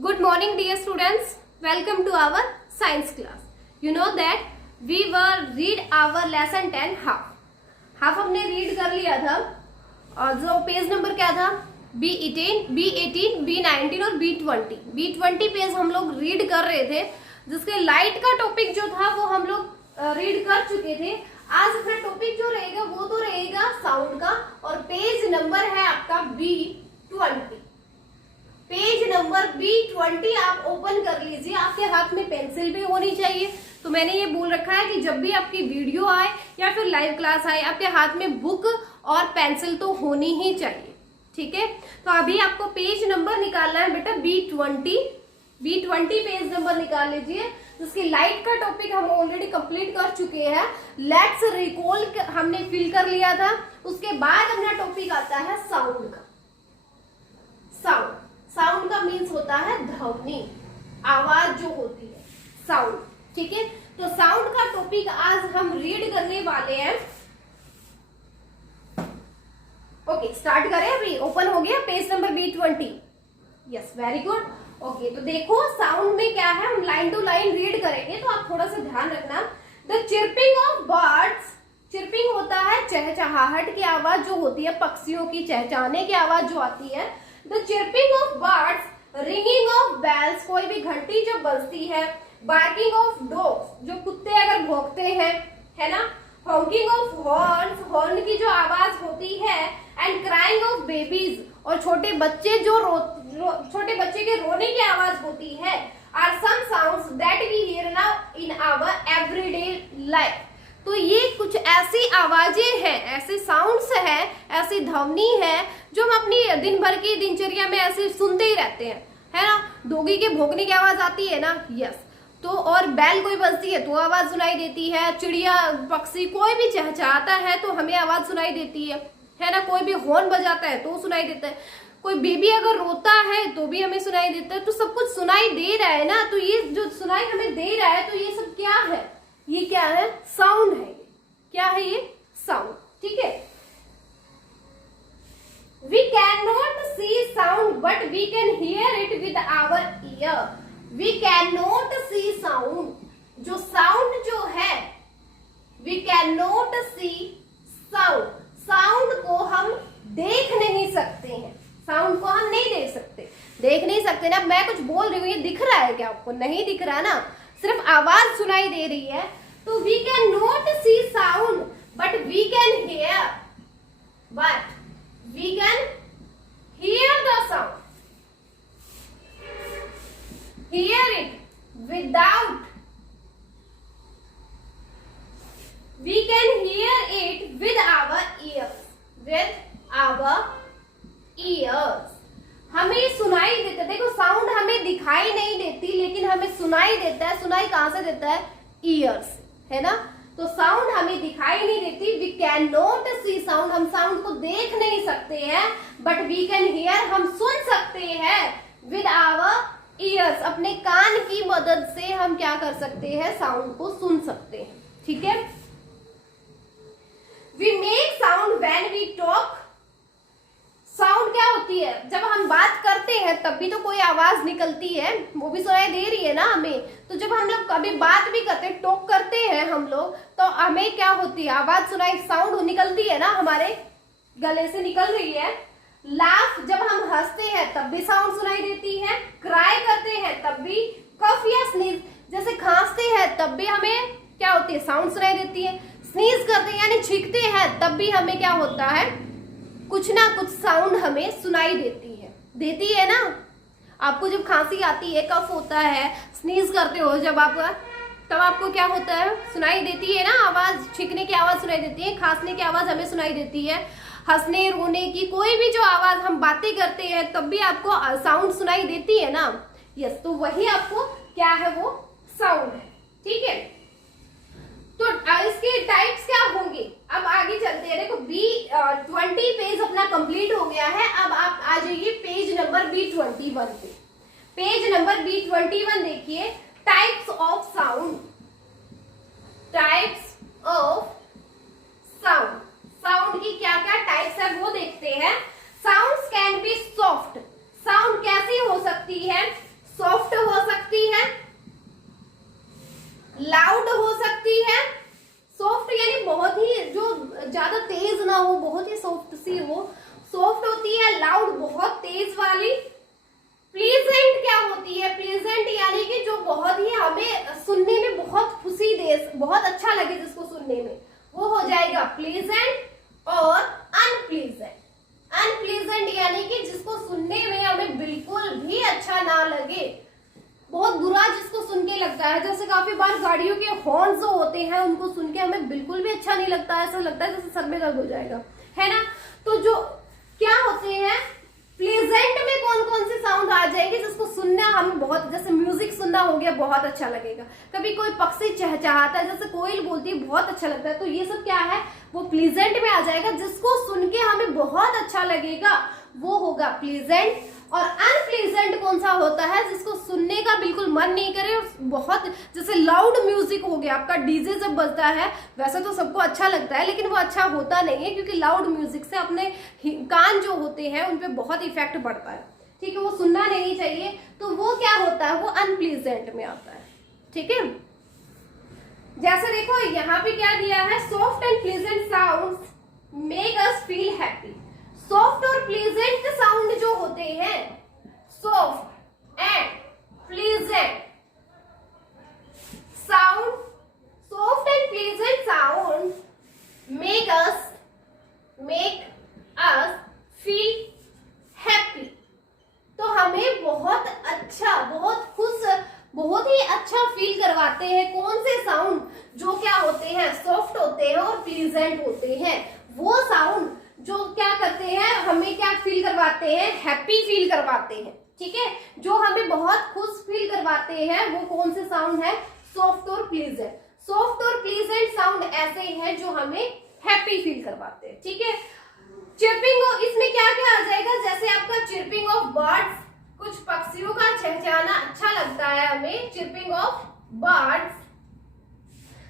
Good morning, dear students. Welcome to our science class. You know that we were read our lesson 10 half. Half हमने read कर लिया था और जो page number क्या था B18, B19 और B20 पेज हम लोग रीड कर रहे थे, जिसके लाइट का टॉपिक जो था वो हम लोग रीड कर चुके थे। आज अपना टॉपिक जो रहेगा वो तो रहेगा साउंड का और पेज नंबर है आपका B20। पेज नंबर B20 आप ओपन कर लीजिए। आपके हाथ में पेंसिल भी होनी चाहिए। तो मैंने ये बोल रखा है कि जब भी आपकी वीडियो आए या फिर लाइव क्लास आए, आपके हाथ में बुक और पेंसिल तो होनी ही चाहिए, ठीक है। तो अभी आपको पेज नंबर निकालना है बेटा B20 पेज नंबर निकाल लीजिए। जिसकी लाइट का टॉपिक हम ऑलरेडी कंप्लीट कर चुके हैं। लेट्स रिकॉल हमने फिल कर लिया था। उसके बाद अपना टॉपिक आता है साउंड का। साउंड का मीन्स होता है ध्वनि, आवाज जो होती है, साउंड, ठीक है। तो साउंड का टॉपिक आज हम रीड करने वाले हैं। ओके, स्टार्ट करें। अभी ओपन हो गया page number B20। Yes, very good. Okay, तो देखो साउंड में क्या है, हम लाइन टू लाइन रीड करेंगे, तो आप थोड़ा सा ध्यान रखना। The chirping of birds, chirping होता है चहचहाहट की आवाज जो होती है, पक्षियों की चहचहाने की आवाज जो आती है। The chirping of birds, ringing of bells, कोई भी घंटी जो बजती है, बार्किंग ऑफ डॉग्स, जो कुत्ते अगर भौंकते हैं, है ना, हॉकिंग ऑफ हॉर्न्स, हॉर्न की जो आवाज होती है, एंड क्राइंग ऑफ बेबीज, और छोटे बच्चे जो छोटे बच्चे के रोने की आवाज होती है, are some sounds that we hear now in our everyday life. तो ये कुछ ऐसी आवाजें हैं, ऐसे साउंड्स हैं, ऐसी ध्वनि है जो हम अपनी दिन भर की दिनचर्या में ऐसे सुनते ही रहते हैं, है ना। डॉगी के भौंकने की आवाज आती है ना, यस। तो और बैल कोई बजती है तो आवाज सुनाई देती है, चिड़िया पक्षी कोई भी चहचहाता है तो हमें आवाज सुनाई देती है ना। कोई भी हॉर्न बजाता है तो सुनाई देता है, कोई बेबी अगर रोता है तो भी हमें सुनाई देता है। तो सब कुछ सुनाई दे रहा है ना। तो ये जो सुनाई हमें दे रहा है, तो ये सब क्या है, ये क्या है, साउंड है। क्या है ये, साउंड, ठीक है। We can not see sound but we can hear it with our ear. We can not see sound, जो साउंड जो है, we can not see sound, sound को हम देख नहीं सकते हैं, साउंड को हम नहीं देख नहीं सकते ना। मैं कुछ बोल रही हूँ, ये दिख रहा है क्या आपको? नहीं दिख रहा ना, सिर्फ आवाज सुनाई दे रही है। तो we can not see sound but we can hear, but we can hear the sound, hear it without, we can hear it with our ears, with our ears. हमें सुनाई देता है। देखो, साउंड हमें दिखाई नहीं देती लेकिन हमें सुनाई देता है। सुनाई कहां से देता है? ईयर्स, है ना। तो साउंड हमें दिखाई नहीं देती। We can not see sound, हम साउंड को देख नहीं सकते हैं, बट वी कैन हियर, हम सुन सकते हैं, विद आवर ईयर्स, अपने कान की मदद से हम क्या कर सकते हैं, साउंड को सुन सकते हैं, ठीक है। We make sound when we talk. Sound क्या होती है? जब हम बात करते हैं तब भी तो कोई आवाज निकलती है, वो भी सुनाई दे रही है ना हमें। तो जब हम लोग कभी बात भी करते हैं, टॉक करते हैं हम लोग, तो हमें क्या होती है, आवाज सुनाई, साउंड निकलती है ना, हमारे गले से निकल रही है। लाफ, जब हम हंसते हैं तब भी साउंड सुनाई देती है। क्राई करते हैं तब भी, कफ या स्नीज, जैसे खांसते हैं तब भी हमें क्या होती है, साउंड सुनाई देती है। स्नीज करते हैं यानी छींकते हैं तब भी हमें क्या होता है, कुछ ना कुछ साउंड हमें सुनाई देती है ना। आपको जब खांसी आती है, कफ होता है, स्नीज करते हो जब आप, तब आपको क्या होता है, सुनाई देती है ना आवाज, छींकने की आवाज सुनाई देती है, खांसने की आवाज हमें सुनाई देती है, हंसने रोने की कोई भी जो आवाज, हम बातें करते हैं तब भी आपको साउंड सुनाई देती है ना। यस, तो वही आपको क्या है, वो साउंड है, ठीक है। तो इसके टाइप्स क्या होंगे, अब आगे चलते हैं। देखो B20 पेज अपना कंप्लीट हो गया है। अब आप आ जाइए पेज नंबर B21 पे। पेज नंबर B21 देखिए, types of sound, types of sound, sound की क्या क्या टाइप्स है वो देखते हैं। Sounds can be soft, sound कैसी हो सकती है, सॉफ्ट हो सकती है, लाउड हो सकती है। सॉफ्ट यानी बहुत ही जो ज्यादा तेज ना हो, बहुत ही सॉफ्ट सी हो, सॉफ्ट होती है। लाउड बहुत तेज वाली। प्लीजेंट क्या होती है? प्लीजेंट यानी कि जो बहुत ही हमें सुनने में बहुत खुशी दे, बहुत अच्छा लगे जिसको सुनने में, वो हो जाएगा प्लीजेंट। और अनप्लीजेंट, अनप्लीजेंट यानी कि जिसको सुनने में हमें बिल्कुल भी अच्छा ना लगे, बहुत बुरा जिसको सुन के लगता है। जैसे काफी बार गाड़ियों के हॉर्न जो होते हैं उनको सुन के हमें बिल्कुल भी अच्छा नहीं लगता है, ऐसा लगता है जैसे सर में दर्द हो जाएगा, है ना। तो जो क्या होते हैं प्लीजेंट में, कौन कौन से साउंड आ जाएंगे जिसको सुनना हमें बहुत, जैसे म्यूजिक सुनना हो गया, बहुत अच्छा लगेगा। कभी कोई पक्षी चहचहाता है, जैसे कोयल बोलती है, बहुत अच्छा लगता है। तो ये सब क्या है, वो प्लीजेंट में आ जाएगा। जिसको सुन के हमें बहुत अच्छा लगेगा वो होगा प्लीजेंट। और अनप्लीजेंट कौन सा होता है? जिसको सुनने का बिल्कुल मन नहीं करे, बहुत, जैसे लाउड म्यूजिक हो गया आपका, डीजे जब बजता है, वैसे तो सबको अच्छा लगता है लेकिन वो अच्छा होता नहीं है, क्योंकि लाउड म्यूजिक से अपने कान जो होते हैं उन पे बहुत इफेक्ट पड़ता है, ठीक है, वो सुनना नहीं चाहिए। तो वो क्या होता है, वो अनप्लीजेंट में आता है, ठीक है। जैसे देखो यहाँ पे क्या दिया है, soft and pleasant sounds make us feel happy. Soft और प्लीजेंट साउंड जो होते हैं, soft and pleasant sound, soft and pleasant sound make us feel happy. तो हमें बहुत अच्छा, बहुत खुश, बहुत ही अच्छा फील करवाते हैं। कौन से साउंड? जो क्या होते हैं, सॉफ्ट होते हैं और प्लीजेंट होते हैं। वो साउंड जो क्या करते हैं, हमें क्या फील करवाते हैं, हैप्पी फील करवाते हैं, ठीक है। जो हमें बहुत खुश फील करवाते हैं वो कौन से साउंड है, सॉफ्ट और प्लीजेंट। सॉफ्ट और प्लीजेंट साउंड ऐसे ही है जो हमें हैप्पी फील करवाते हैं, ठीक है। चिर्पिंग, इसमें क्या क्या आ जाएगा, जैसे आपका चिर्पिंग ऑफ बर्ड्स, कुछ पक्षियों का चहचहाना अच्छा लगता है हमें, चिर्पिंग ऑफ बर्ड्स।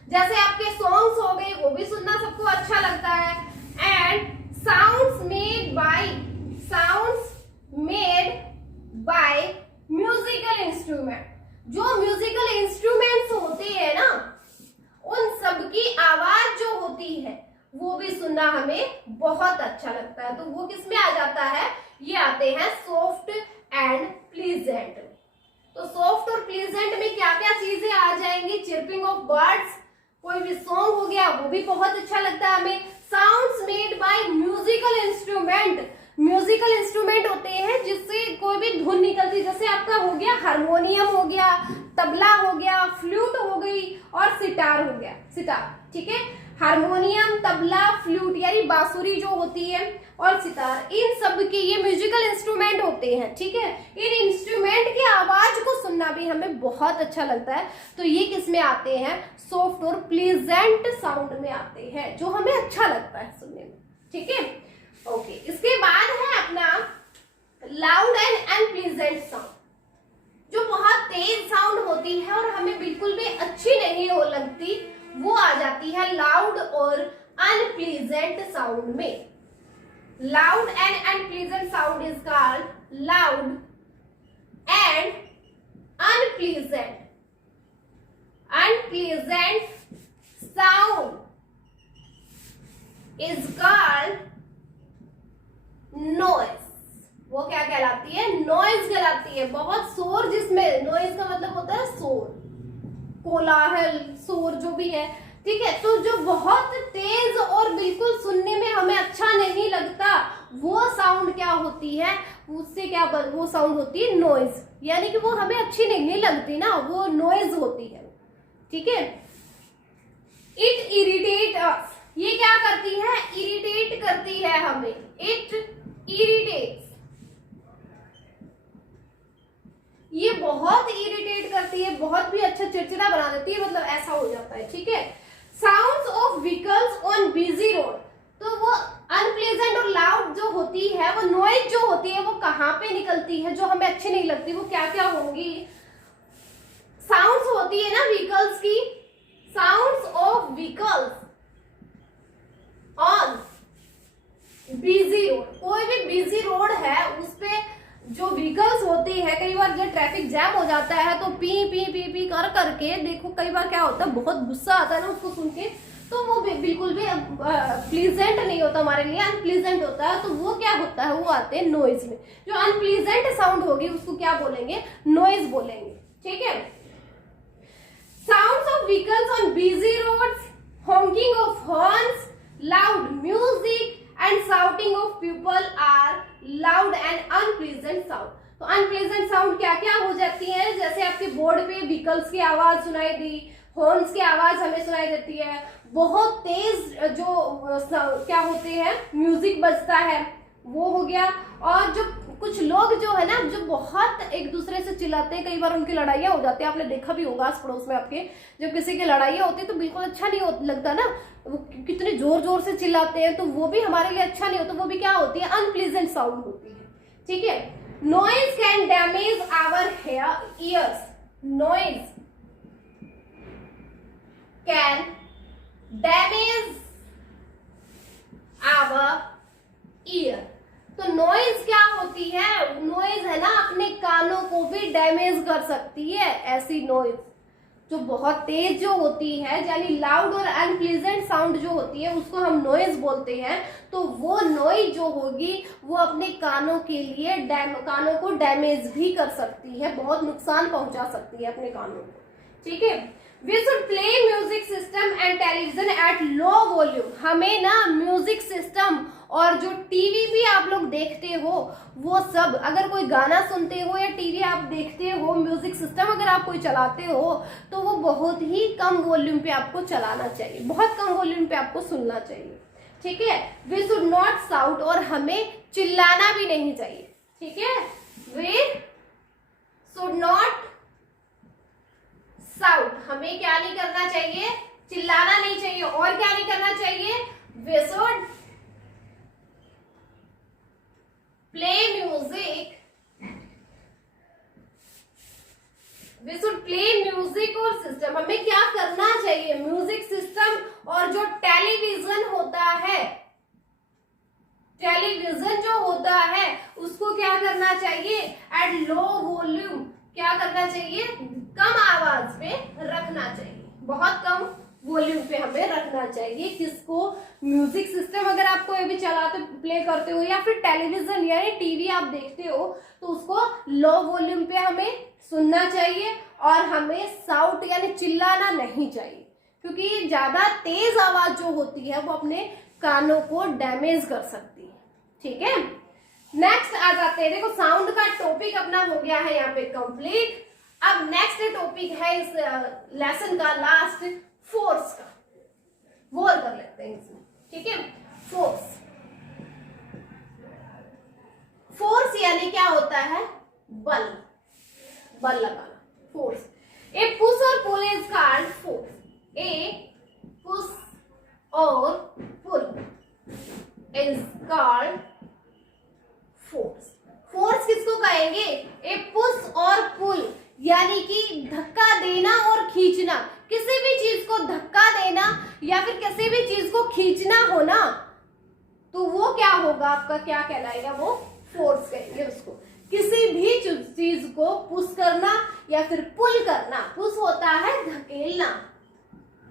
जैसे आपके सॉन्ग्स हो गए, वो भी सुनना सबको अच्छा लगता है। And sounds made by musical instrument. जो म्यूजिकल इंस्ट्रूमेंट्स होते हैं ना, उन सबकी आवाज जो होती है वो भी सुनना हमें बहुत अच्छा लगता है। तो वो किस में आ जाता है, ये आते हैं सॉफ्ट एंड प्लीजेंट। तो सॉफ्ट और प्लीजेंट में क्या क्या चीजें आ जाएंगी, चिर्पिंग ऑफ बर्ड्स, कोई भी सॉन्ग हो गया वो भी बहुत अच्छा लगता है हमें। Sounds made by musical instrument, musical instrument होते हैं जिससे कोई भी धुन निकलती, जैसे आपका हो गया हारमोनियम हो गया, तबला हो गया, फ्लूट हो गई और सितार हो गया, सितार, ठीक है। हारमोनियम, तबला, फ्लूट यानी बांसुरी जो होती है और सितार, इन सब के ये म्यूजिकल इंस्ट्रूमेंट होते हैं, ठीक है। इन इंस्ट्रूमेंट की आवाज को सुनना भी हमें बहुत अच्छा लगता है। तो ये किस में आते हैं, सॉफ्ट और प्लीजेंट साउंड में आते हैं, जो हमें अच्छा लगता है सुनने में, ठीक है। ओके, इसके बाद है अपना लाउड एंड अनप्लीजेंट साउंड, जो बहुत तेज साउंड होती है और हमें बिल्कुल भी अच्छी नहीं हो लगती, वो आ जाती है लाउड और अनप्लीजेंट साउंड में। Loud and unpleasant sound is called loud and unpleasant sound is called noise. वो क्या कहलाती है, नॉइज कहलाती है। बहुत शोर, जिसमें नॉइज का मतलब होता है शोर, कोलाहल, शोर जो भी है, ठीक है। तो जो बहुत तेज और बिल्कुल सुनने में हमें अच्छा नहीं लगता, वो साउंड क्या होती है, उससे क्या वो साउंड होती है नॉइज, यानी कि वो हमें अच्छी नहीं लगती ना, वो नॉइज होती है, ठीक है। इट इरिटेट अस, ये क्या करती है, इरिटेट करती है हमें, इट इरिटेट्स, ये बहुत इरिटेट करती है, बहुत भी अच्छा चिड़चिड़ा बना देती है, मतलब ऐसा हो जाता है, ठीक है। Sounds of vehicles on busy road, तो वो अनप्लेजेंट और लाउड जो होती है, वो नॉइज जो होती है, वो कहाँ पे निकलती है, जो हमें अच्छी नहीं लगती, वो क्या क्या होंगी, साउंड्स होती है ना व्हीकल्स की, sounds of vehicles on busy road, कोई भी बिजी रोड है उस पे जो व्हीकल्स होती है, कई बार जब ट्रैफिक जैम हो जाता है तो पी पी पी पी कर करके देखो कई बार क्या होता है, बहुत गुस्सा आता है ना उसको सुन के, तो वो बिल्कुल भी प्लीजेंट नहीं होता हमारे लिए, अनप्लीजेंट होता है। तो वो क्या होता है, वो आते हैं नॉइज में। जो अनप्लीजेंट साउंड होगी उसको क्या बोलेंगे, नॉइज बोलेंगे। ठीक है। Sounds of vehicles on busy roads, honking of horns, loud music and shouting of people are loud and unpleasant sound। तो अनप्लेजेंट साउंड क्या क्या हो जाती है, जैसे आपके बोर्ड पे व्हीकल्स की आवाज सुनाई दी, हॉर्न्स की आवाज हमें सुनाई देती है, बहुत तेज जो क्या होते हैं म्यूजिक बजता है वो हो गया। और जो कुछ लोग जो है ना, जो बहुत एक दूसरे से चिल्लाते हैं, कई बार उनकी लड़ाइयाँ हो जाती है, आपने देखा भी होगा आस पड़ोस में आपके, जब किसी की लड़ाइयाँ होती है तो बिल्कुल अच्छा नहीं लगता ना, वो कितने जोर जोर से चिल्लाते हैं, तो वो भी हमारे लिए अच्छा नहीं होता, वो भी क्या होती है, अनप्लीजेंट साउंड होती है। ठीक है। Noise can damage our ears, noise can damage our ear. तो नॉइज क्या होती है, नॉइज है ना अपने कानों को भी डैमेज कर सकती है। ऐसी नॉइज जो बहुत तेज जो होती है, यानी लाउड और अनप्लीजेंट साउंड जो होती है उसको हम नॉइज बोलते हैं। तो वो नॉइज जो होगी वो अपने कानों के लिए कानों को डैमेज भी कर सकती है, बहुत नुकसान पहुंचा सकती है अपने कानों को। ठीक है। We should play music system and television at low volume। हमें ना म्यूजिक सिस्टम और जो टीवी भी आप लोग देखते हो वो सब, अगर कोई गाना सुनते हो या टीवी आप देखते हो, म्यूजिक सिस्टम अगर आप कोई चलाते हो तो वो बहुत ही कम वॉल्यूम पे आपको चलाना चाहिए, बहुत कम वॉल्यूम पे आपको सुनना चाहिए। ठीक है। वी शुड नॉट शाउट, और हमें चिल्लाना भी नहीं चाहिए। ठीक है। वी शुड नॉट शाउट, हमें क्या नहीं करना चाहिए, चिल्लाना नहीं चाहिए। और क्या नहीं करना चाहिए, we should play music, we should play music और सिस्टम, हमें क्या करना चाहिए, म्यूजिक सिस्टम और जो टेलीविजन होता है, टेलीविजन जो होता है उसको क्या करना चाहिए, एट लो वॉल्यूम, क्या करना चाहिए, कम आवाज पे रखना चाहिए, बहुत कम वॉल्यूम पे हमें रखना चाहिए। किसको, म्यूजिक सिस्टम अगर आपको ये भी चलाते प्ले करते हो, या फिर टेलीविजन यानी टीवी आप देखते हो, तो उसको लो वॉल्यूम पे हमें सुनना चाहिए और हमें साउट यानी चिल्लाना नहीं चाहिए, क्योंकि ज्यादा तेज आवाज जो होती है वो अपने कानों को डैमेज कर सकती है। ठीक है। नेक्स्ट आ जाते हैं, देखो साउंड का टॉपिक अपना हो गया है यहाँ पे कंप्लीट। अब नेक्स्ट टॉपिक है इस लेसन का लास्ट, फोर्स का, वॉर कर लेते हैं इसमें। ठीक है। फोर्स, फोर्स यानी क्या होता है, बल, बल लगाना, force. A push or pull is called force. A push or pull is called force. Force किसको कहेंगे, ए पुश और पुल यानी कि धक्का देना और खींचना, किसी भी चीज को धक्का देना या फिर किसी भी चीज को खींचना हो ना, तो वो क्या होगा आपका, क्या कहलाएगा, वो फोर्स कहेंगे उसको। किसी भी चीज को पुश करना या फिर पुल करना, पुश होता है धकेलना,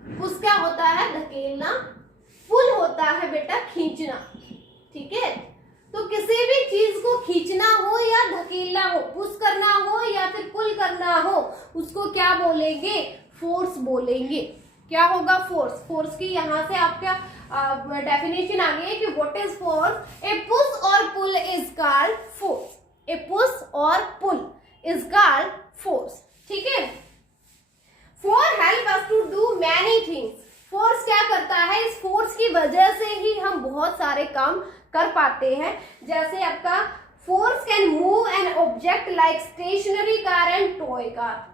पुश क्या होता है, धकेलना, पुल होता है बेटा खींचना। ठीक है। तो किसी भी चीज को खींचना हो या धकेलना हो, पुश करना हो या फिर पुल करना हो, उसको क्या बोलेंगे, फोर्स बोलेंगे। क्या होगा, फोर्स। फोर्स की यहाँ से आपका डेफिनेशन आ गई है कि what is force, a push or pull is called force. A push or pull is called force. ठीक है। Force help us to do many things. Force क्या करता है, इस फोर्स की वजह से ही हम बहुत सारे काम कर पाते हैं। जैसे आपका force can move an object like stationary car and toy car.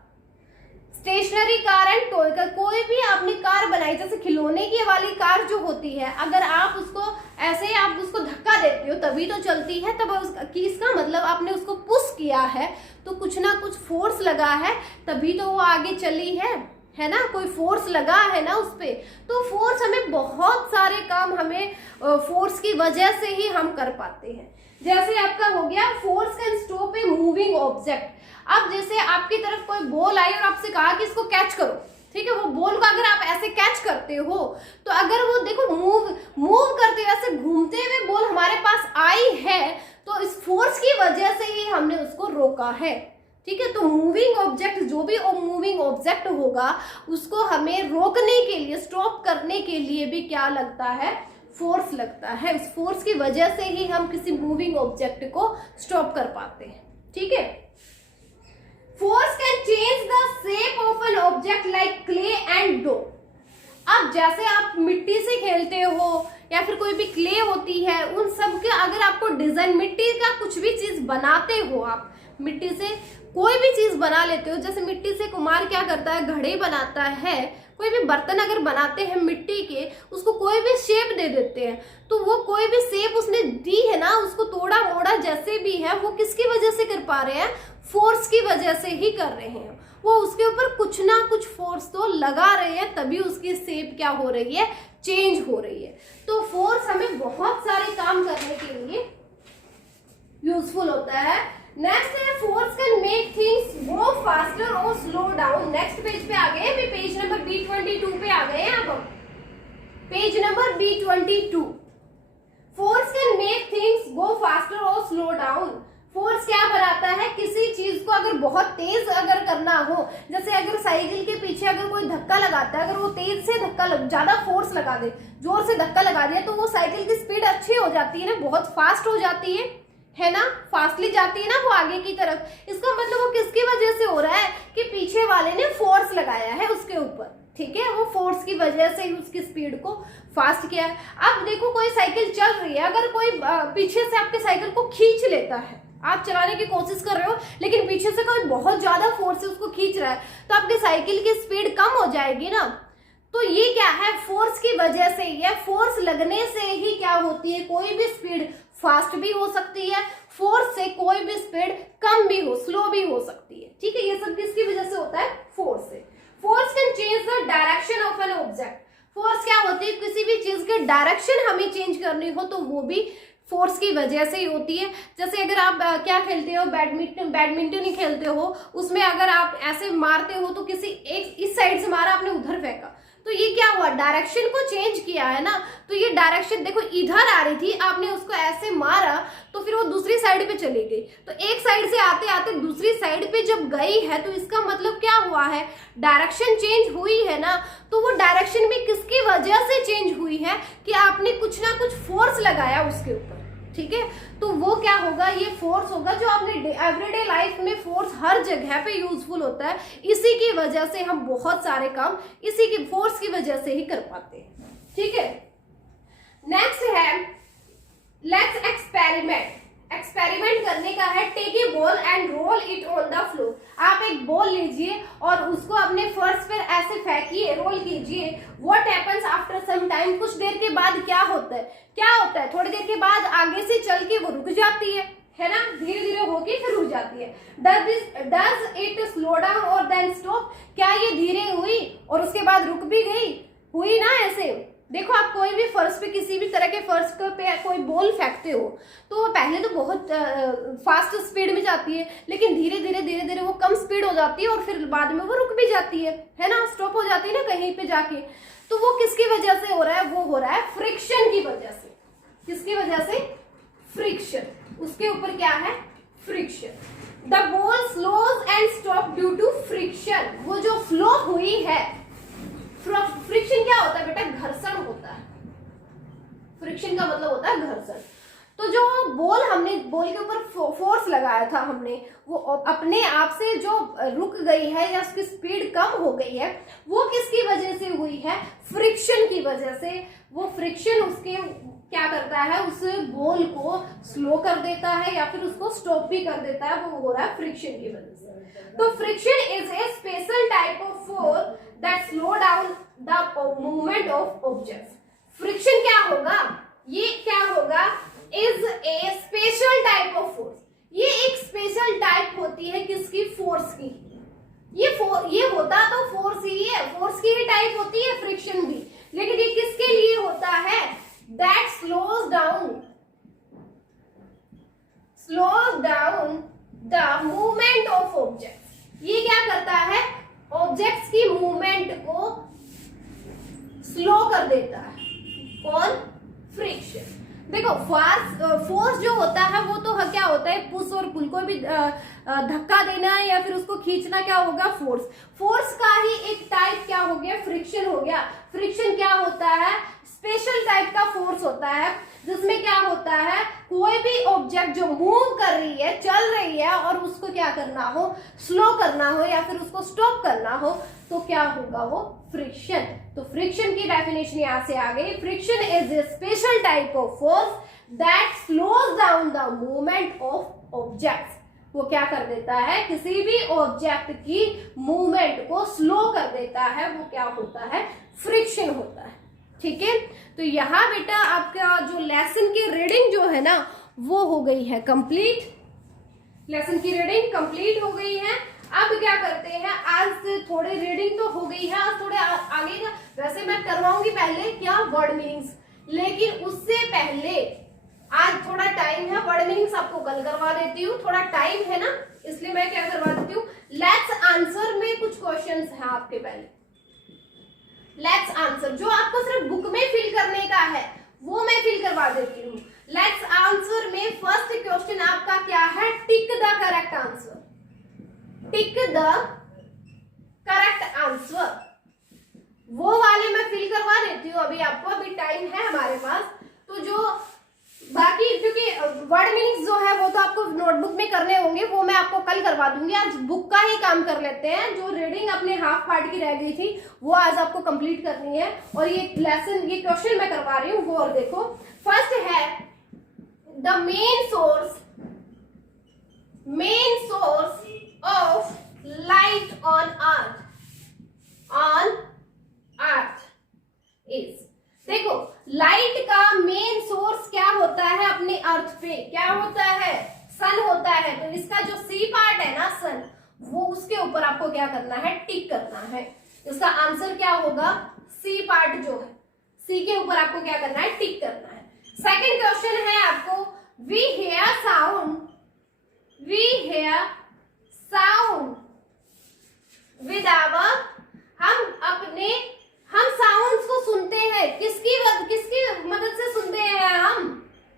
Stationary car and toy car, कोई भी आपने कार बनाई, जैसे खिलौने की वाली कार जो होती है, अगर आप उसको ऐसे आप उसको धक्का देते हो तभी तो चलती है, तब इसका मतलब आपने उसको पुश किया है, तो कुछ ना कुछ फोर्स लगा है तभी तो वो आगे चली है। है ना, कोई फोर्स लगा है ना उस पे, तो फोर्स हमें बहुत सारे काम हमें फोर्स की वजह से ही हम कर पाते हैं। जैसे आपका हो गया force can stop a moving object. अब जैसे आपकी तरफ कोई बॉल आई और आपसे कहा कि इसको कैच करो, ठीक है, वो बॉल को अगर आप ऐसे कैच करते हो तो अगर वो देखो मूव करते हुए ऐसे घूमते हुए बॉल हमारे पास आई है तो इस फोर्स की वजह से ही हमने उसको रोका है, ठीक है। तो मूविंग ऑब्जेक्ट, जो भी मूविंग ऑब्जेक्ट होगा उसको हमें रोकने के लिए, स्टॉप करने के लिए भी क्या लगता है, फोर्स लगता है। उस फोर्स की वजह से ही हम किसी मूविंग ऑब्जेक्ट को स्टॉप कर पाते हैं, ठीक है। Force can change the shape of N object like clay and do. अब जैसे आप मिट्टी से खेलते हो या फिर कोई भी क्ले होती है, उन सब के अगर आपको डिजाइन, मिट्टी का कुछ भी चीज बनाते हो, आप मिट्टी से कोई भी चीज बना लेते हो, जैसे मिट्टी से कुम्हार क्या करता है, घड़े बनाता है, कोई भी बर्तन अगर बनाते हैं मिट्टी के, उसको कोई भी शेप दे देते हैं, तो वो कोई भी शेप उसने दी है ना, उसको तोड़ा मोड़ा जैसे भी है, वो किसकी वजह से कर पा रहे हैं, फोर्स की वजह से ही कर रहे हैं। वो उसके ऊपर कुछ ना कुछ फोर्स तो लगा रहे हैं, तभी उसकी शेप क्या हो रही है, चेंज हो रही है। तो फोर्स हमें बहुत सारे काम करने के लिए यूजफुल होता है। नेक्स्ट है force can make things go faster और स्लो डाउन। नेक्स्ट पेज पे आ गए, अभी पेज नंबर B22 पे आ गए हैं। अब page number B22, force can make things go faster और स्लो डाउन। फोर्स क्या बनाता है, किसी चीज को अगर बहुत तेज अगर करना हो, जैसे अगर साइकिल के पीछे अगर कोई धक्का लगाता है, अगर वो तेज से धक्का ज्यादा फोर्स लगा दे, जोर से धक्का लगा दिया, तो वो साइकिल की स्पीड अच्छी हो जाती है ना, बहुत फास्ट हो जाती है ना, फास्टली जाती है ना वो आगे की तरफ। इसका मतलब वो किसकी वजह से हो रहा है कि पीछे वाले ने फोर्स लगाया है उसके ऊपर, ठीक है, वो फोर्स की वजह से ही उसकी स्पीड को फास्ट किया है। अब देखो कोई साइकिल चल रही है, अगर कोई पीछे से आपके साइकिल को खींच लेता है, आप चलाने की कोशिश कर रहे हो लेकिन पीछे से कोई बहुत ज्यादा फोर्स से उसको खींच रहा है, तो आपके साइकिल की स्पीड कम हो जाएगी ना। तो ये क्या है, फोर्स की वजह से, ये फोर्स लगने से ही क्या होती है, कोई भी स्पीड फास्ट भी हो सकती है, फोर्स से कोई भी स्पीड कम भी हो, स्लो भी हो सकती है, ठीक है। ये सब किसकी वजह से होता है, फोर्स से। Force can change the direction of an object. Force क्या होती है, किसी भी चीज के डायरेक्शन हमें चेंज करनी हो तो वो भी फोर्स की वजह से ही होती है। जैसे अगर आप क्या खेलते हो, बैडमिंटन ही खेलते हो, उसमें अगर आप ऐसे मारते हो तो किसी एक इस साइड से मारा, आपने उधर फेंका, तो ये क्या हुआ, डायरेक्शन को चेंज किया है ना। तो ये डायरेक्शन देखो इधर आ रही थी, आपने उसको ऐसे मारा तो फिर वो दूसरी साइड पे चली गई, तो एक साइड से आते आते दूसरी साइड पे जब गई है तो इसका मतलब क्या हुआ है, डायरेक्शन चेंज हुई है ना। तो वो डायरेक्शन भी किसकी वजह से चेंज हुई है कि आपने कुछ ना कुछ फोर्स लगाया उसके ऊपर, ठीक है। तो वो क्या होगा, ये फोर्स होगा जो आपने एवरीडे लाइफ में, फोर्स हर जगह पे यूजफुल होता है। इसी की वजह से हम बहुत सारे काम इसी की फोर्स की वजह से ही कर पाते हैं, ठीक है। नेक्स्ट है लेट्स एक्सपेरिमेंट। एक्सपेरिमेंट करने का है, take a ball and roll it on the floor. आप एक बॉल लीजिए और उसको अपने फर्श पर ऐसे फेंकिए, रोल कीजिए। What happens after some time, कुछ देर के बाद क्या होता है, क्या होता है, थोड़ी देर के बाद आगे से चल के वो रुक जाती है ना, धीरे धीरे होके फिर रुक जाती है। डज इट स्लो डाउन और देन स्टॉप, क्या ये धीरे हुई और उसके बाद रुक भी गई, हुई ना ऐसे। देखो आप कोई भी फर्श पे, किसी भी तरह के फर्श पे कोई बॉल फेंकते हो तो वो पहले तो बहुत फास्ट स्पीड में जाती है, लेकिन धीरे धीरे वो कम स्पीड हो जाती है और फिर बाद में वो रुक भी जाती है ना, स्टॉप हो जाती है ना कहीं पे जाके। तो वो किसकी वजह से हो रहा है, वो हो रहा है फ्रिक्शन की वजह से। किसकी वजह से, फ्रिक्शन, उसके ऊपर क्या है, friction. The ball slows and stop due to friction. वो जो फ्लो हुई है, फ्रिक्शन क्या होता है बेटा, घर्षण होता है। फ्रिक्शन का मतलब होता है घर्षण। तो जो हमने बॉल के ऊपर फोर्स लगाया था हमने, वो अपने आप से जो रुक गई है या उसकी स्पीड कम हो गई है, वो किसकी वजह से हुई है, फ्रिक्शन की वजह से। वो फ्रिक्शन उसके क्या करता है, उस बॉल को स्लो कर देता है या फिर उसको स्टॉप भी कर देता है, वो हो रहा है फ्रिक्शन की वजह से। तो friction is a special type of force that slow down the movement of objects. Friction क्या होगा, ये क्या होगा, is a special type of force. ये एक स्पेशल टाइप होती है किसकी, फोर्स की। ये होता तो फोर्स ही है, फोर्स की ही टाइप होती है फ्रिक्शन भी, लेकिन ये किसके लिए होता है? That slows down the movement of objects. ये क्या करता है? ऑब्जेक्ट्स की मूवमेंट को स्लो कर देता है। कौन? फ्रिक्शन। देखो फोर्स जो होता है वो तो क्या होता है? पुश और पुल। कोई भी धक्का देना है या फिर उसको खींचना क्या होगा? फोर्स का ही एक टाइप क्या हो गया? फ्रिक्शन हो गया। फ्रिक्शन क्या होता है? स्पेशल टाइप का फोर्स होता है जिसमें क्या होता है? कोई भी ऑब्जेक्ट जो मूव कर रही है, चल रही है, और उसको क्या करना हो? स्लो करना हो या फिर उसको स्टॉप करना हो, तो क्या होगा? वो फ्रिक्शन। तो फ्रिक्शन की डेफिनेशन यहां से आ गई। Friction is a special type of force that slows down the movement of objects. वो क्या कर देता है? किसी भी ऑब्जेक्ट की मूवमेंट को स्लो कर देता है। वो क्या होता है? फ्रिक्शन होता है। ठीक है, तो यहाँ बेटा आपका जो लेसन की रीडिंग जो है ना वो हो गई है कंप्लीट। लेसन की रीडिंग कंप्लीट हो गई है। अब क्या करते हैं? आज थोड़ी रीडिंग तो हो गई है, आज थोड़े आगे का वैसे मैं करवाऊंगी पहले क्या? Word meanings. लेकिन उससे पहले आज थोड़ा टाइम है, वर्ड मीनिंग्स आपको कल करवा देती हूँ। थोड़ा टाइम है ना, इसलिए मैं क्या करवा देती हूँ, लेट्स आंसर में कुछ क्वेश्चंस हैं आपके पहले। लेट्स आंसर जो आपको सिर्फ बुक में फिल करने का है वो मैं फिल करवा देती हूँ। लेट्स आंसर में फर्स्ट क्वेश्चन आपका क्या है? Tick the correct answer. Tick the correct answer वो वाले मैं फिल करवा देती हूँ अभी आपको। अभी टाइम है हमारे पास, तो जो बाकी क्योंकि वर्ड मीनिंग्स जो है वो तो आपको नोटबुक में करने होंगे, वो मैं आपको कल करवा दूंगी। आज बुक का ही काम कर लेते हैं। जो रीडिंग अपने हाफ पार्ट की रह गई थी वो आज आपको कंप्लीट करनी है। और ये लेसन, ये क्वेश्चन मैं करवा रही हूँ वो, और देखो फर्स्ट है the main source of light on earth is. देखो लाइट का मेन सोर्स क्या होता है अपने अर्थ पे? क्या होता है? सन होता है। तो इसका जो सी पार्ट है ना सन, वो उसके ऊपर आपको क्या करना है? टिक करना है। इसका आंसर क्या होगा? सी पार्ट जो है, सी के ऊपर आपको क्या करना है? टिक करना है। सेकंड क्वेश्चन है आपको we hear sound with our. हम साउंड्स को सुनते हैं किसकी मदद से सुनते हैं? हम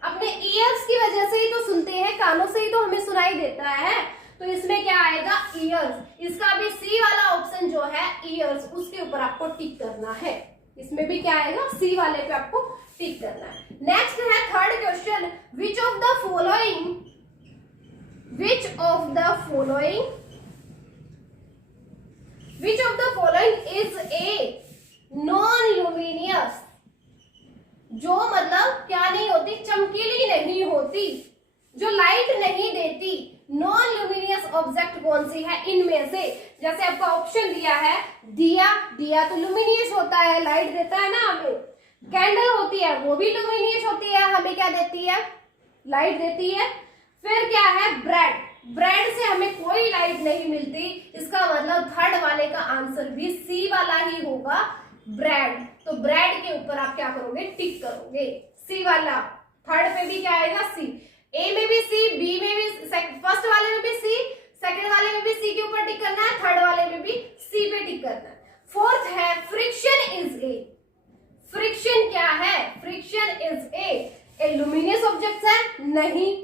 अपने ईयर्स की वजह से ही तो सुनते हैं, कानों से ही तो हमें सुनाई देता है। तो इसमें क्या आएगा? ईयर्स। इसका भी सी वाला ऑप्शन जो है ईयर्स, उसके ऊपर आपको टिक करना है। इसमें भी क्या आएगा? सी वाले पे आपको टिक करना है। नेक्स्ट है third question which of the following is a non luminous. जो मतलब क्या नहीं होती? चमकीली नहीं होती, जो लाइट नहीं देती। नॉन ल्यूमिनियस ऑब्जेक्ट कौन सी है इनमें से? जैसे आपको ऑप्शन दिया है दिया तो ल्यूमिनियस होता है, लाइट देता है ना हमें। कैंडल होती है, वो भी ल्यूमिनियस होती है, हमें क्या देती है? लाइट देती है। फिर क्या है? ब्रेड से हमें कोई लाइट नहीं मिलती। इसका मतलब थर्ड वाले का आंसर भी सी वाला ही होगा, ब्रेड। तो ब्रेड के ऊपर आप क्या करोगे? टिक करोगे। सी वाला थर्ड पे भी क्या आएगा? सी। ए में भी सी, बी में भी, फर्स्ट वाले में भी सी, सेकंड वाले में भी सी के ऊपर टिक करना है, थर्ड वाले में भी सी पे टिक करना है। फोर्थ है फ्रिक्शन इज ए। फ्रिक्शन क्या है? Friction is a luminous object है? नहीं,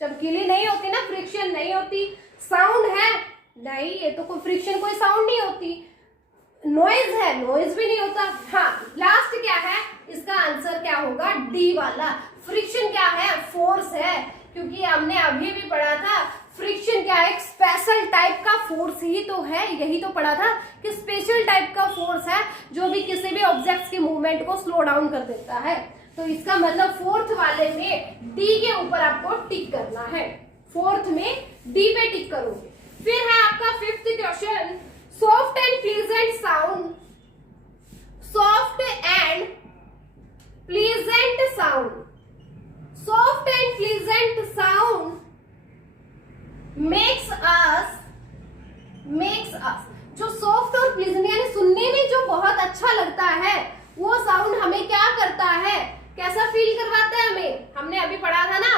चमकीली नहीं होती ना, फ्रिक्शन नहीं होती। साउंड है? नहीं, ये तो कोई फ्रिक्शन कोई साउंड नहीं होती। नॉइज है? नॉइज भी नहीं होता। हाँ, लास्ट क्या है? इसका आंसर क्या होगा? डी वाला। फ्रिक्शन क्या है? फोर्स है, क्योंकि हमने अभी भी पढ़ा था फ्रिक्शन क्या है? एक स्पेशल टाइप का फोर्स ही तो है। यही तो पढ़ा था कि स्पेशल टाइप का फोर्स है जो भी किसी भी ऑब्जेक्ट्स की मूवमेंट को स्लो डाउन कर देता है। तो इसका मतलब फोर्थ वाले में डी के ऊपर आपको टिक करना है। फोर्थ में डी पे टिक करोगे। फिर है आपका fifth question soft and pleasant sound. Soft and pleasant sound. Soft and pleasant sound makes us अच्छा लगता है, वो साउंड हमें क्या करता है, कैसा फील करवाता है हमें, हमने अभी पढ़ा था ना,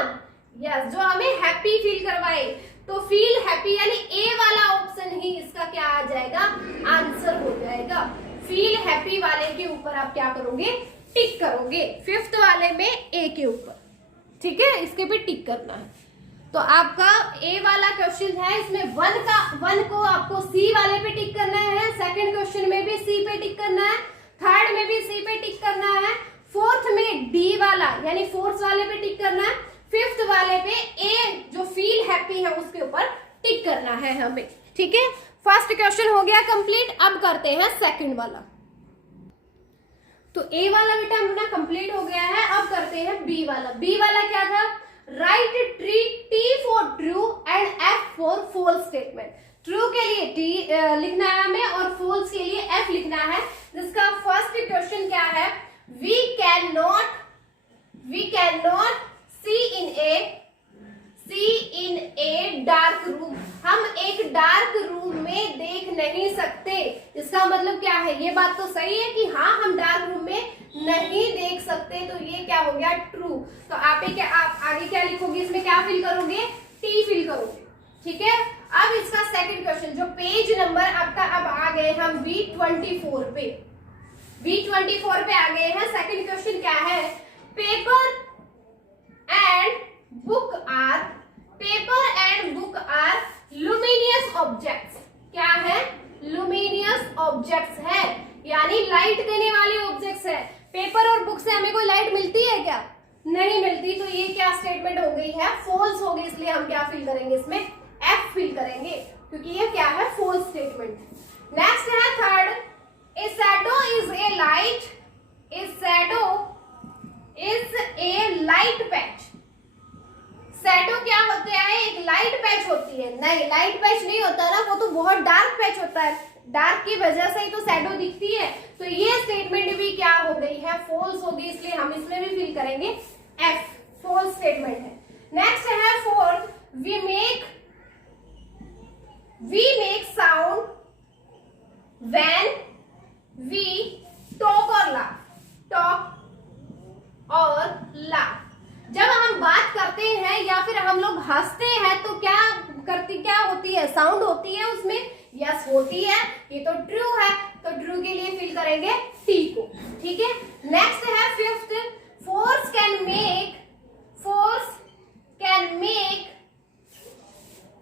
यस, जो हमें हैप्पी फील करवाए। तो फील हैप्पी यानी ए वाला ऑप्शन ही इसका क्या आ जाएगा, आंसर हो जाएगा। फील हैप्पी वाले के ऊपर आप क्या करोगे, टिक करोगे, फिफ्थ वाले में ए के ऊपर, ठीक है, इसके पे टिक करना है। तो आपका ए वाला क्वेश्चन है, इसमें वन को आपको सी वाले पे टिक करना है, सेकंड क्वेश्चन में भी सी पे टिक करना है, थर्ड में भी सी पे टिक करना है, फोर्थ में डी वाला यानी फोर्थ वाले पे टिक करना है, फिफ्थ वाले पे ए जो फील हैप्पी है उसके ऊपर टिक करना है हमें, ठीक है। फर्स्ट क्वेश्चन हो गया कंप्लीट। अब करते हैं सेकंड वाला। तो ए वाला बेटा अपना कंप्लीट हो गया है। अब करते हैं बी वाला। बी वाला क्या था, right T for true and F for false statement. True के लिए टी लिखना है हमें और फॉल्स के लिए एफ लिखना है। जिसका फर्स्ट क्वेश्चन क्या है, we can not see in a dark room. हम एक डार्क रूम में देख नहीं सकते। इसका मतलब क्या है, ये बात तो सही है कि हाँ हम डार्क रूम में नहीं देख सकते, तो ये क्या हो गया, ट्रू। तो आप आगे क्या लिखोगे, इसमें क्या फिल करोगे, टी फिल करोगे, ठीक है। अब इसका सेकंड क्वेश्चन, जो पेज नंबर आपका अब आ गए हम B24 पे, B24 पे आ गए हैं। सेकंड क्वेश्चन क्या है, paper and book are luminous objects. क्या है, लुमिनियस ऑब्जेक्ट्स है, यानी लाइट देने वाले ऑब्जेक्ट्स है। पेपर और बुक से हमें कोई लाइट मिलती है क्या, नहीं मिलती। तो ये क्या स्टेटमेंट हो गई है, फॉल्स हो गई। इसलिए हम क्या फिल करेंगे, इसमें एफ फिल करेंगे, क्योंकि ये क्या है, फॉल्स स्टेटमेंट। नेक्स्ट है third, A shadow is a light, A shadow is a light patch. Shadow क्या होता है, एक लाइट पैच होती है, नहीं लाइट पैच नहीं होता ना, वो तो बहुत डार्क पैच होता है, डार्क की वजह से ही तो शैडो दिखती है। तो ये स्टेटमेंट भी क्या हो गई है, फॉल्स हो गई, इसलिए हम इसमें भी फिल करेंगे एफ, फॉल्स स्टेटमेंट है। नेक्स्ट है fourth, we make sound when we talk और लाफ। जब हम बात करते हैं या फिर हम लोग हंसते हैं तो क्या होती है, साउंड होती है उसमें, यस होती है, ये तो ट्रू है। तो ट्रू के लिए फिल करेंगे टी को, ठीक है। नेक्स्ट है fifth, force can make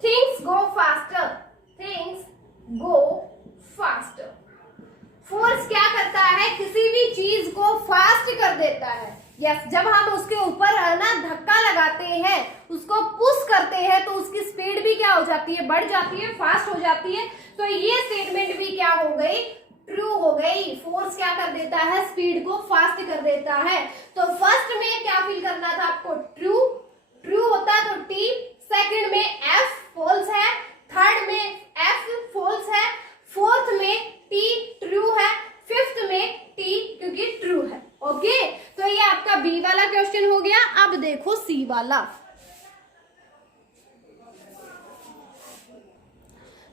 things go faster. Force क्या करता है, किसी भी चीज को फास्ट कर देता है। यस, जब हम उसके ऊपर ना धक्का लगाते हैं, उसको पुश करते हैं, तो उसकी स्पीड भी क्या हो जाती है, बढ़ जाती है, फास्ट हो जाती है। तो ये स्टेटमेंट भी क्या हो गई, ट्रू हो गई। फोर्स क्या कर देता है, स्पीड को फास्ट कर देता है। तो फर्स्ट में क्या फील करना था आपको, ट्रू होता तो टी, सेकंड में एफ फॉल्स है, थर्ड में एफ फॉल्स है, फोर्थ में टी ट्रू है, फिफ्थ में टी क्योंकि ट्रू है। ओके, तो ये आपका बी वाला क्वेश्चन हो गया। अब देखो सी वाला।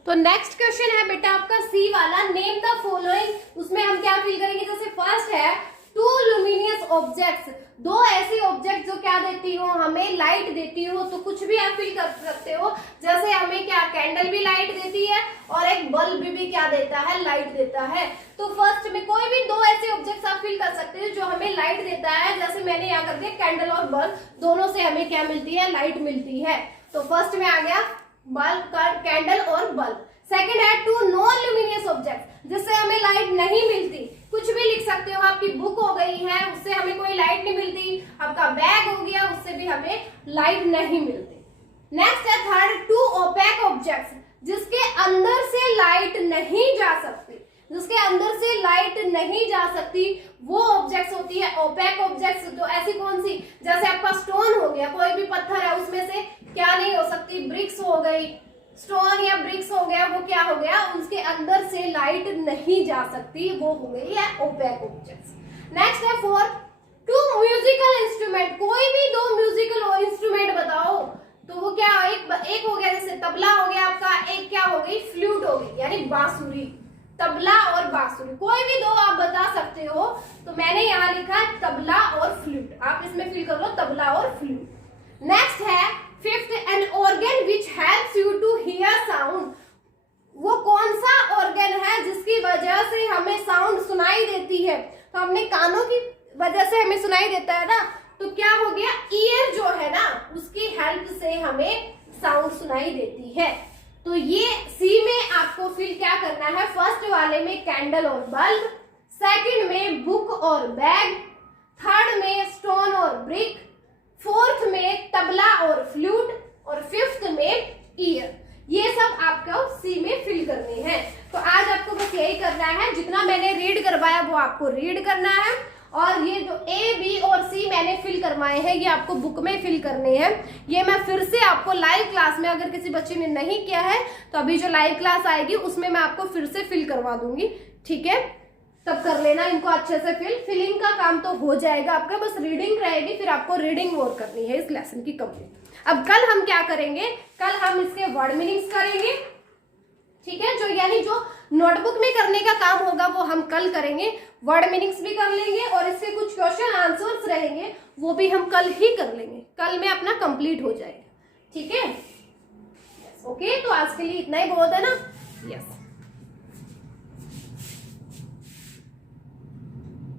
तो नेक्स्ट क्वेश्चन है बेटा आपका सी वाला, नेम द फॉलोइंग। उसमें हम क्या फिल करेंगे, जैसे फर्स्ट है टू लुमिनियस ऑब्जेक्ट्स, दो ऐसे ऑब्जेक्ट जो क्या देती हो, हमें लाइट देती हो। तो कुछ भी आप फिल कर सकते हो, जैसे हमें क्या कैंडल भी लाइट देती है और एक बल्ब भी क्या देता है, लाइट देता है। तो फर्स्ट में कोई भी दो ऐसे ऑब्जेक्ट्स आप फिल कर सकते हो जो हमें लाइट देता है। जैसे मैंने यहाँ कर दिया कैंडल और बल्ब, दोनों से हमें क्या मिलती है, लाइट मिलती है। तो फर्स्ट में आ गया बल्ब का, कैंडल और बल्ब। सेकंड है टू नॉन ल्यूमिनियस ऑब्जेक्ट, जिससे हमें लाइट नहीं मिलती। कुछ भी लिख सकते हो, आपकी बुक हो गई है, उससे हमें कोई लाइट नहीं मिलती। आपका बैग हो गया, उससे भी हमें लाइट नहीं मिलती। नेक्स्ट है थर्ड, टू ओपेक ऑब्जेक्ट्स, जिसके अंदर से लाइट नहीं जा सकती। जिसके अंदर से लाइट नहीं जा सकती वो ऑब्जेक्ट्स होती है ओपेक ऑब्जेक्ट्स। तो ऐसी कौन सी, जैसे आपका स्टोन हो गया, कोई भी पत्थर है, उसमें से क्या नहीं हो सकती, ब्रिक्स हो गई, स्टोन या ब्रिक्स हो गया, वो क्या हो गया, उसके अंदर से लाइट नहीं जा सकती, वो हो गई है ओपेक ऑब्जेक्ट्स। नेक्स्ट है फोर्थ, टू म्यूजिकल इंस्ट्रूमेंट, कोई भी दो म्यूजिकल इंस्ट्रूमेंट बताओ। तो वो क्या, एक हो गया जैसे तबला हो गया आपका, एक क्या हो गई, फ्लूट हो गई यानी बांसुरी। तबला और बांसुरी, कोई भी दो आप बता सकते हो। तो मैंने यहाँ लिखा है तबला और फ्लूट, आप इसमें फिल कर लो तबला और फ्लूट। नेक्स्ट है fifth, an organ which helps you to hear sound. वो कौन सा ऑर्गन है जिसकी वजह से हमें साउंड सुनाई देती है? तो हमने कानों की वजह से हमें सुनाई देता है ना, तो क्या हो गया, ईयर जो है ना उसकी हेल्प से हमें साउंड सुनाई देती है। तो ये सी में आपको फिल क्या करना है, फर्स्ट वाले में कैंडल और बल्ब, सेकंड में बुक और बैग, थर्ड में स्टोन और ब्रिक, फोर्थ में तबला और फ्लूट, और फिफ्थ में ईयर। ये सब आपको सी में फिल करने हैं। तो आज आपको बस यही करना है, जितना मैंने रीड करवाया वो आपको रीड करना है, और ये जो ए बी और सी मैंने फिल करवाए हैं ये आपको बुक में फिल करने हैं। ये मैं फिर से आपको लाइव क्लास में, अगर किसी बच्चे ने नहीं किया है तो अभी जो लाइव क्लास आएगी उसमें मैं आपको फिर से फिल करवा दूंगी, ठीक है? तब कर लेना इनको अच्छे से फिलिंग का काम तो हो जाएगा आपका, बस रीडिंग रहेगी, फिर आपको रीडिंग और करनी है इस लेसन की कंप्लीट। अब कल हम क्या करेंगे, कल हम इसके वर्ड मीनिंग्स करेंगे, ठीक है? जो यानी जो नोटबुक में करने का काम होगा वो हम कल करेंगे, वर्ड मीनिंग्स भी कर लेंगे, और इसके कुछ क्वेश्चन आंसर्स रहेंगे वो भी हम कल ही कर लेंगे, कल में अपना कंप्लीट हो जाएगा, ठीक है? ओके, तो आज के लिए इतना ही बहुत है ना। यस।